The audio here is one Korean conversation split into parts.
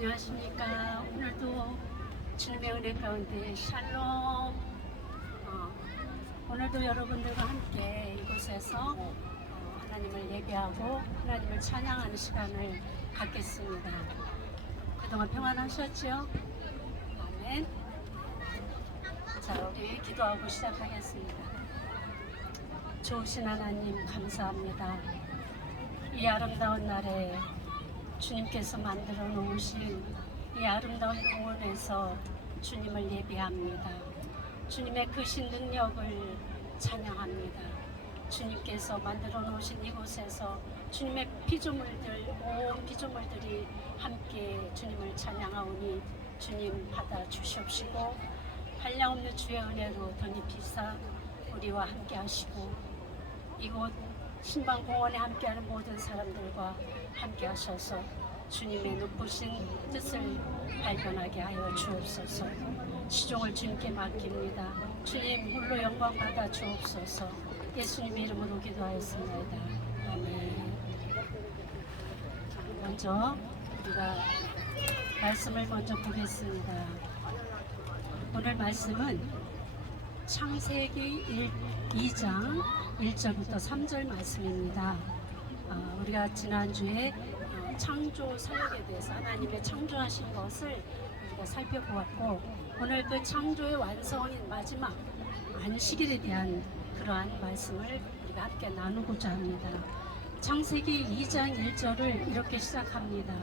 안녕하십니까. 오늘도 주님의 은혜 가운데 샬롬. 오늘도 여러분들과 함께 이곳에서 하나님을 예배하고 하나님을 찬양하는 시간을 갖겠습니다. 그동안 평안하셨죠? 아멘. 자, 우리 기도하고 시작하겠습니다. 좋으신 하나님 감사합니다. 이 아름다운 날에 주님께서 만들어 놓으신 이 아름다운 공원에서 주님을 예배합니다. 주님의 크신 능력을 찬양합니다. 주님께서 만들어 놓으신 이곳에서 주님의 피조물들, 온 피조물들이 함께 주님을 찬양하오니 주님 받아 주시옵시고 한량없는 주의 은혜로 덧입히사 우리와 함께 하시고 이곳 신방공원에 함께하는 모든 사람들과 함께 하셔서 주님의 높으신 뜻을 발견하게 하여 주옵소서. 시종을 주님께 맡깁니다. 주님 홀로 영광 받아 주옵소서. 예수님의 이름으로 기도하였습니다. 아멘. 먼저 우리가 말씀을 먼저 보겠습니다. 오늘 말씀은 창세기 2장 1절부터 3절 말씀입니다. 우리가 지난주에 창조 사역에 대해서 하나님의 창조하신 것을 우리가 살펴보았고 오늘 그 창조의 완성인 마지막 안식일에 대한 그러한 말씀을 우리가 함께 나누고자 합니다. 창세기 2장 1절을 이렇게 시작합니다.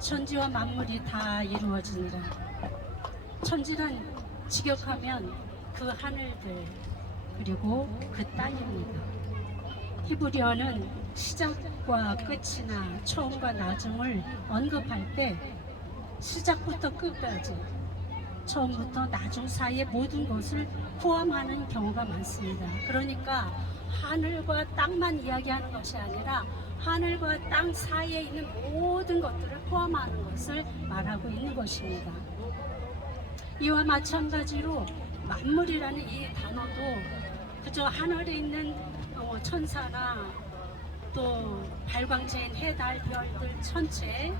천지와 만물이 다 이루어지니라. 천지는 직역하면 그 하늘들 그리고 그 땅입니다. 히브리어는 시작과 끝이나 처음과 나중을 언급할 때 시작부터 끝까지 처음부터 나중 사이의 모든 것을 포함하는 경우가 많습니다. 그러니까 하늘과 땅만 이야기하는 것이 아니라 하늘과 땅 사이에 있는 모든 것들을 포함하는 것을 말하고 있는 것입니다. 이와 마찬가지로 만물이라는 이 단어도 그저 하늘에 있는 천사나 또 발광체인 해, 달, 별들 천체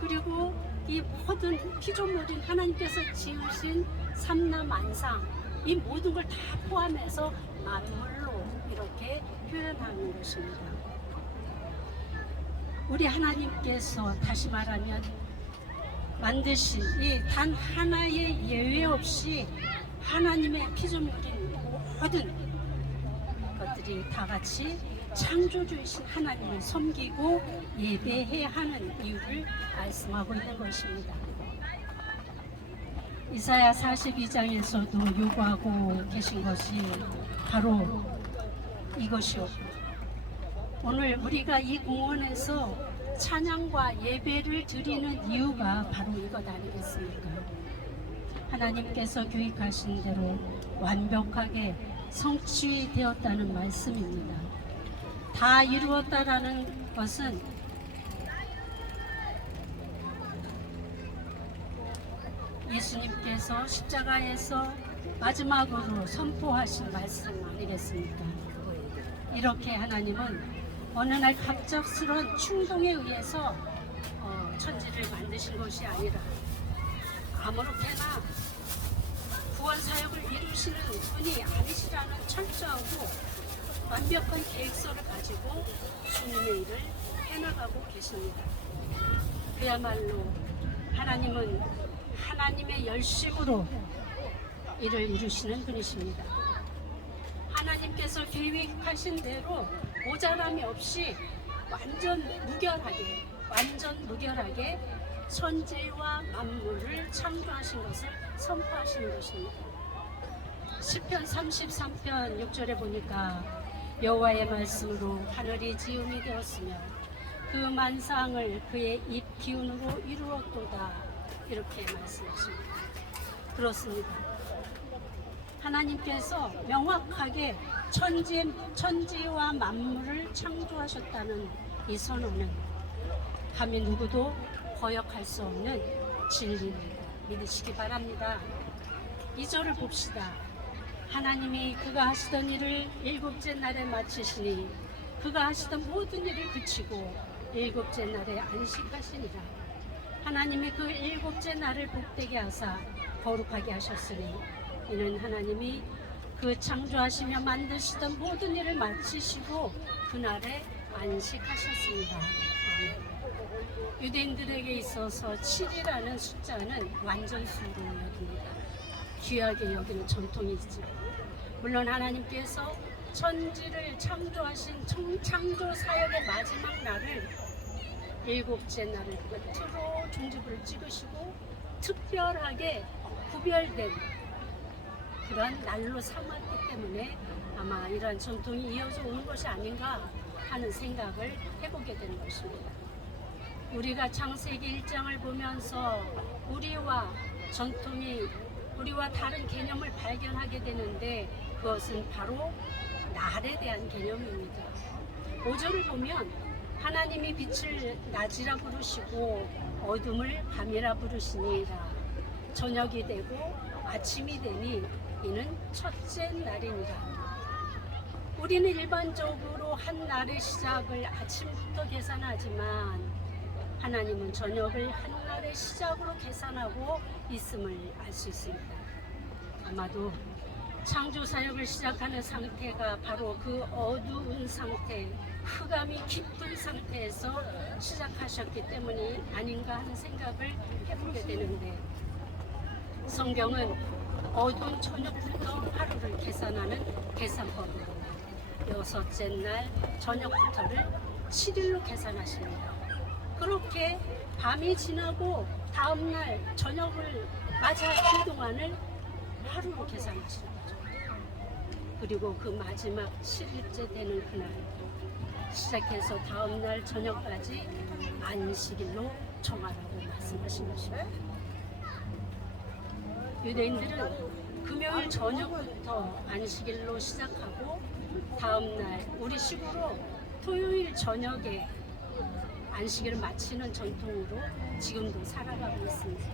그리고 이 모든 피조물인 하나님께서 지으신 삼라만상 이 모든 걸 다 포함해서 만물로 이렇게 표현하는 것입니다. 우리 하나님께서 다시 말하면 만드신 이 단 하나의 예외 없이 하나님의 피조물인 모든 것들이 다 같이 창조주이신 하나님을 섬기고 예배해야 하는 이유를 말씀하고 있는 것입니다. 이사야 42장에서도 요구하고 계신 것이 바로 이것이요. 오늘 우리가 이 공원에서 찬양과 예배를 드리는 이유가 바로 이것 아니겠습니까? 하나님께서 계획하신 대로 완벽하게 성취되었다는 말씀입니다. 다 이루었다라는 것은 예수님께서 십자가에서 마지막으로 선포하신 말씀 아니겠습니까? 이렇게 하나님은 어느 날 갑작스러운 충동에 의해서 천지를 만드신 것이 아니라 아무렇게나 구원 사역을 이루시는 분이 아니시라는 철저하고 완벽한 계획서를 가지고 주님의 일을 해나가고 계십니다. 그야말로 하나님은 하나님의 열심으로 일을 이루시는 분이십니다. 하나님께서 계획하신 대로 모자람이 없이 완전 무결하게 천지와 만물을 창조하신 것을 선포하시는 것입니다. 시편 33편 6절에 보니까 여호와의 말씀으로 하늘이 지음이 되었으며 그 만상을 그의 입 기운으로 이루었도다 이렇게 말씀하십니다. 그렇습니다. 하나님께서 명확하게 천지와 만물을 창조하셨다는 이 선언은 감히 누구도 거역할 수 없는 진리입니다. 믿으시기 바랍니다. 2절을 봅시다. 하나님이 그가 하시던 일을 일곱째 날에 마치시니 그가 하시던 모든 일을 그치고 일곱째 날에 안식하시니라. 하나님이 그 일곱째 날을 복되게 하사 거룩하게 하셨으니 이는 하나님이 그 창조하시며 만드시던 모든 일을 마치시고 그날에 안식하셨습니다. 유대인들에게 있어서 7이라는 숫자는 완전수로 여깁니다. 귀하게 여기는 전통이죠. 물론 하나님께서 천지를 창조하신 창조 사역의 마지막 날을 일곱째 날을 끝으로 종지부를 찍으시고 특별하게 구별된 그런 날로 삼았기 때문에 아마 이러한 전통이 이어져 오는 것이 아닌가 하는 생각을 해보게 되는 것입니다. 우리가 창세기 1장을 보면서 우리와 다른 개념을 발견하게 되는데 그것은 바로 날에 대한 개념입니다. 5절을 보면 하나님이 빛을 낮이라 부르시고 어둠을 밤이라 부르시니라. 저녁이 되고 아침이 되니 이는 첫째 날이니라. 우리는 일반적으로 한 날의 시작을 아침부터 계산하지만 하나님은 저녁을 한 날의 시작으로 계산하고 있음을 알 수 있습니다. 아마도 창조 사역을 시작하는 상태가 바로 그 어두운 상태, 흑암이 깊은 상태에서 시작하셨기 때문이 아닌가 하는 생각을 해보게 되는데 성경은 어두운 저녁부터 하루를 계산하는 계산법으로 여섯째 날 저녁부터를 7일로 계산하십니다. 그렇게 밤이 지나고 다음날 저녁을 맞이할 동안을 하루로 계산하시는 거죠. 그리고 그 마지막 7일째 되는 그날 시작해서 다음날 저녁까지 안식일로 정하라고 말씀하신 것입니다. 유대인들은 금요일 저녁부터 안식일로 시작하고 다음날 우리식으로 토요일 저녁에 안식일을 마치는 전통으로 지금도 살아가고 있습니다.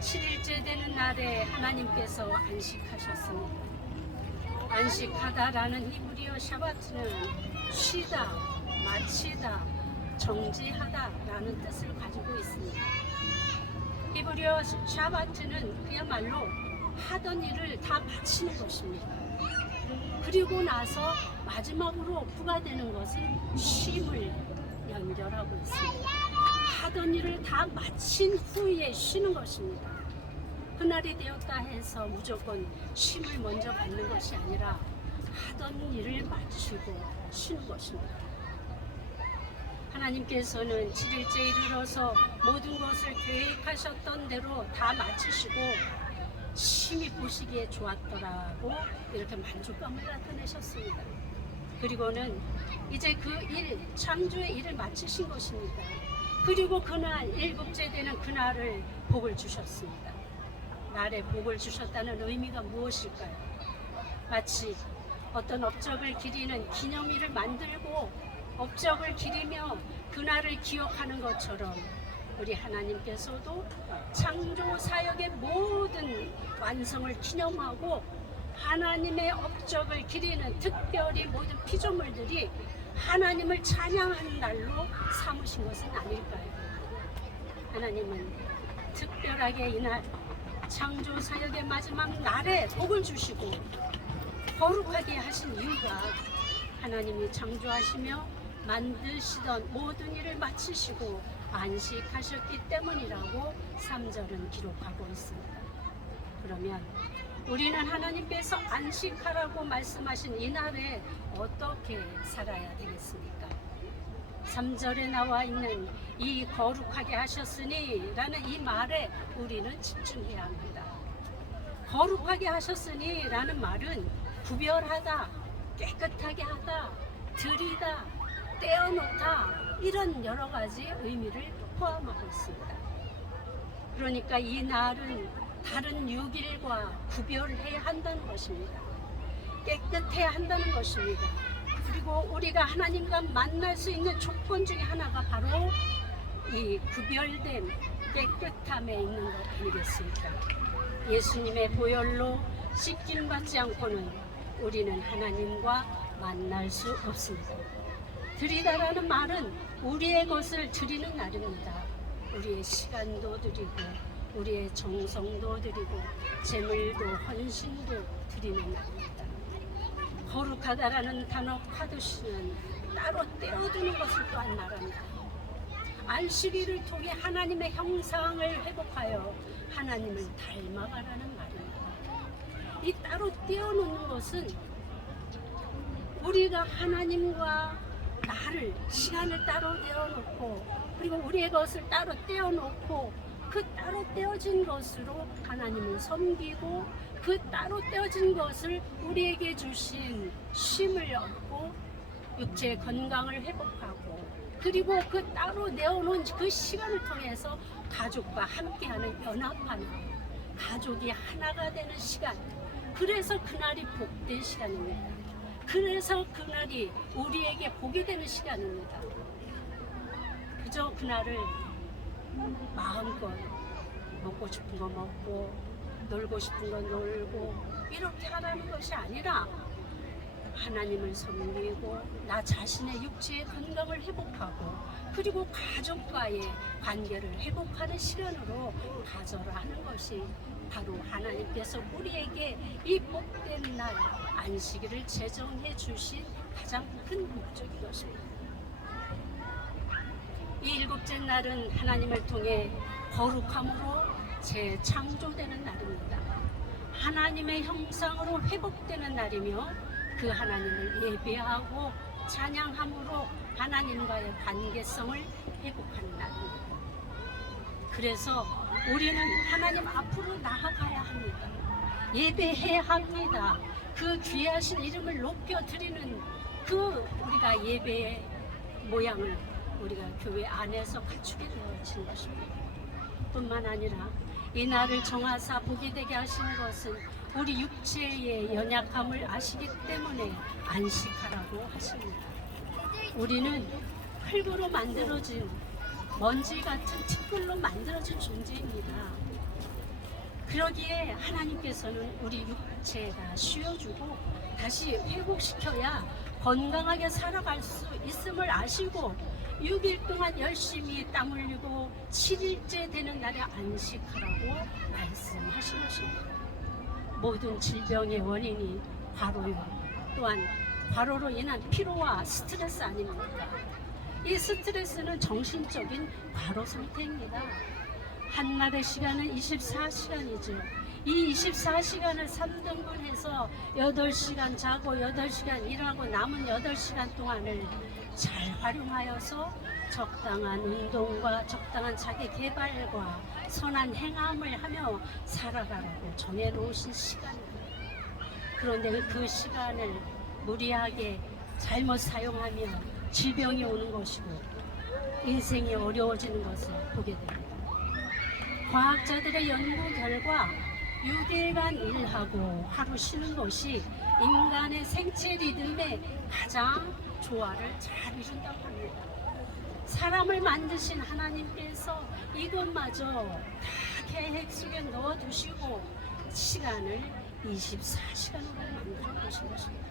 7일째 되는 날에 하나님께서 안식하셨습니다. 안식하다라는 히브리어 샤바트는 쉬다, 마치다, 정지하다라는 뜻을 가지고 있습니다. 히브리어 샤바트는 그야말로 하던 일을 다 마치는 것입니다. 그리고 나서 마지막으로 부과되는 것은 쉼을 연결하고 있습니다. 하던 일을 다 마친 후에 쉬는 것입니다. 그날이 되었다 해서 무조건 쉼을 먼저 갖는 것이 아니라 하던 일을 마치고 쉬는 것입니다. 하나님께서는 7일째 이르러서 모든 것을 계획하셨던 대로 다 마치시고 심히 보시기에 좋았더라고 이렇게 만족감을 나타내셨습니다. 그리고는 이제 그 일, 창조의 일을 마치신 것입니다. 그리고 그날 일곱째 되는 그날을 복을 주셨습니다. 날에 복을 주셨다는 의미가 무엇일까요? 마치 어떤 업적을 기리는 기념일을 만들고 업적을 기리며 그날을 기억하는 것처럼 우리 하나님께서도 창조 사역의 모든 완성을 기념하고 하나님의 업적을 기리는 특별히 모든 피조물들이 하나님을 찬양하는 날로 삼으신 것은 아닐까요? 하나님은 특별하게 이날 창조 사역의 마지막 날에 복을 주시고 거룩하게 하신 이유가 하나님이 창조하시며 만드시던 모든 일을 마치시고 안식하셨기 때문이라고 3절은 기록하고 있습니다. 그러면 우리는 하나님께서 안식하라고 말씀하신 이 날에 어떻게 살아야 되겠습니까? 3절에 나와 있는 이 거룩하게 하셨으니 라는 이 말에 우리는 집중해야 합니다. 거룩하게 하셨으니 라는 말은 구별하다, 깨끗하게 하다, 드리다, 떼어놓다 이런 여러 가지 의미를 포함하고 있습니다. 그러니까 이 날은 다른 6일과 구별해야 한다는 것입니다. 깨끗해야 한다는 것입니다. 그리고 우리가 하나님과 만날 수 있는 조건 중에 하나가 바로 이 구별된 깨끗함에 있는 것 아니겠습니까? 예수님의 보혈로 씻김 받지 않고는 우리는 하나님과 만날 수 없습니다. 드리다라는 말은 우리의 것을 드리는 날입니다. 우리의 시간도 드리고 우리의 정성도 드리고 재물도 헌신도 드리는 날입니다. 거룩하다라는 단어 카도시는 따로 떼어두는 것을 또한 말합니다. 안식일을 통해 하나님의 형상을 회복하여 하나님을 닮아가라는 말입니다. 이 따로 떼어놓는 것은 우리가 하나님과 나를 시간을 따로 떼어놓고 그리고 우리의 것을 따로 떼어놓고 그 따로 떼어진 것으로 하나님을 섬기고 그 따로 떼어진 것을 우리에게 주신 쉼을 얻고 육체의 건강을 회복하고 그리고 그 따로 내어놓은 그 시간을 통해서 가족과 함께하는 연합하는 가족이 하나가 되는 시간, 그래서 그날이 복된 시간입니다. 그래서 그날이 우리에게 복이 되는 시간입니다. 그저 그날을 마음껏 먹고 싶은 거 먹고 놀고 싶은 거 놀고 이렇게 하라는 것이 아니라 하나님을 섬기고 나 자신의 육체의 건강을 회복하고 그리고 가족과의 관계를 회복하는 시간으로 가져라 하는 것이 바로 하나님께서 우리에게 이 복된 날 안식일을 제정해 주신 가장 큰 목적인 것입니다. 이 일곱째 날은 하나님을 통해 거룩함으로 재창조되는 날입니다. 하나님의 형상으로 회복되는 날이며 그 하나님을 예배하고 찬양함으로 하나님과의 관계성을 회복하는 날입니다. 그래서 우리는 하나님 앞으로 나아가야 합니다. 예배해야 합니다. 그 귀하신 이름을 높여드리는 그 우리가 예배의 모양을 우리가 교회 안에서 갖추게 되어진 것입니다. 뿐만 아니라 이 날을 정하사 복이 되게 하신 것은 우리 육체의 연약함을 아시기 때문에 안식하라고 하십니다. 우리는 흙으로 만들어진 먼지 같은 티끌로 만들어진 존재입니다. 그러기에 하나님께서는 우리 육체가 쉬어주고 다시 회복시켜야 건강하게 살아갈 수 있음을 아시고 6일 동안 열심히 땀 흘리고 7일째 되는 날에 안식하라고 말씀하신 것입니다. 모든 질병의 원인이 과로요. 또한 과로로 인한 피로와 스트레스 아닙니까? 이 스트레스는 정신적인 과로 상태입니다. 한날의 시간은 24시간이죠. 이 24시간을 3등분해서 8시간 자고 8시간 일하고 남은 8시간 동안을 잘 활용하여서 적당한 운동과 적당한 자기 개발과 선한 행함을 하며 살아가라고 정해놓으신 시간입니다. 그런데 그 시간을 무리하게 잘못 사용하면 질병이 오는 것이고 인생이 어려워지는 것을 보게 됩니다. 과학자들의 연구 결과 6일간 일하고 하루 쉬는 것이 인간의 생체 리듬에 가장 조화를 잘 이룬다고 합니다. 사람을 만드신 하나님께서 이것마저 다 계획 속에 넣어두시고 시간을 24시간으로 만들어 놓으신 것입니다.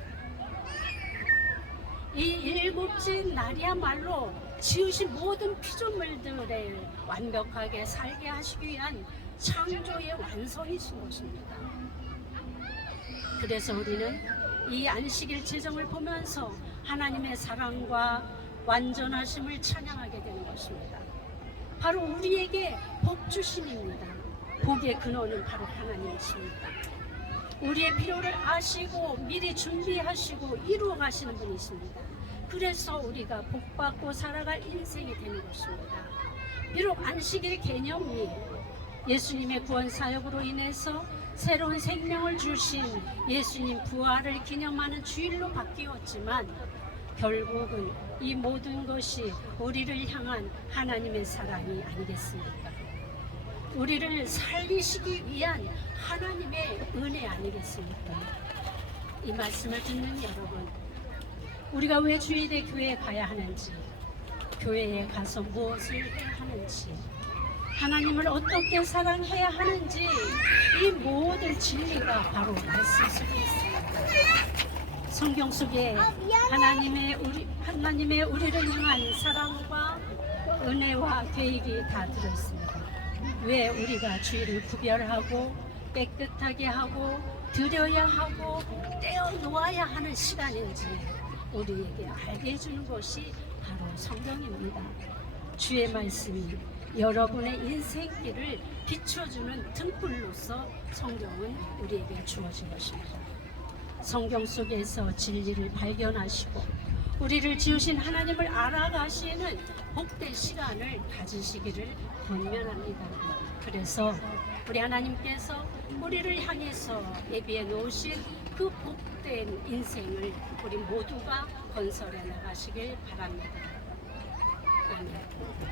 이 일곱째 날이야말로 지으신 모든 피조물들을 완벽하게 살게 하시기 위한 창조의 완성이신 것입니다. 그래서 우리는 이 안식일 제정을 보면서 하나님의 사랑과 완전하심을 찬양하게 되는 것입니다. 바로 우리에게 복 주심입니다. 복의 근원은 바로 하나님이십니다. 우리의 필요를 아시고 미리 준비하시고 이루어 가시는 분이십니다. 그래서 우리가 복받고 살아갈 인생이 되는 것입니다. 비록 안식일 개념이 예수님의 구원 사역으로 인해서 새로운 생명을 주신 예수님 부활을 기념하는 주일로 바뀌었지만 결국은 이 모든 것이 우리를 향한 하나님의 사랑이 아니겠습니까? 우리를 살리시기 위한 하나님의 은혜 아니겠습니까? 이 말씀을 듣는 여러분, 우리가 왜 주일에 교회에 가야 하는지, 교회에 가서 무엇을 해야 하는지, 하나님을 어떻게 사랑해야 하는지 이 모든 진리가 바로 말씀 속에 있습니다. 성경 속에 하나님의 우리를 향한 사랑과 은혜와 계획이 다 들어있습니다. 왜 우리가 주일을 구별하고 깨끗하게 하고 드려야 하고 떼어 놓아야 하는 시간인지 우리에게 알게 해주는 것이 바로 성경입니다. 주의 말씀이 여러분의 인생길을 비춰주는 등불로서 성경은 우리에게 주어진 것입니다. 성경 속에서 진리를 발견하시고 우리를 지으신 하나님을 알아가시는 복된 시간을 가지시기를 권면합니다. 그래서 우리 하나님께서 우리를 향해서 예비해 놓으신 그 복된 인생을 우리 모두가 건설해 나가시길 바랍니다. 아멘.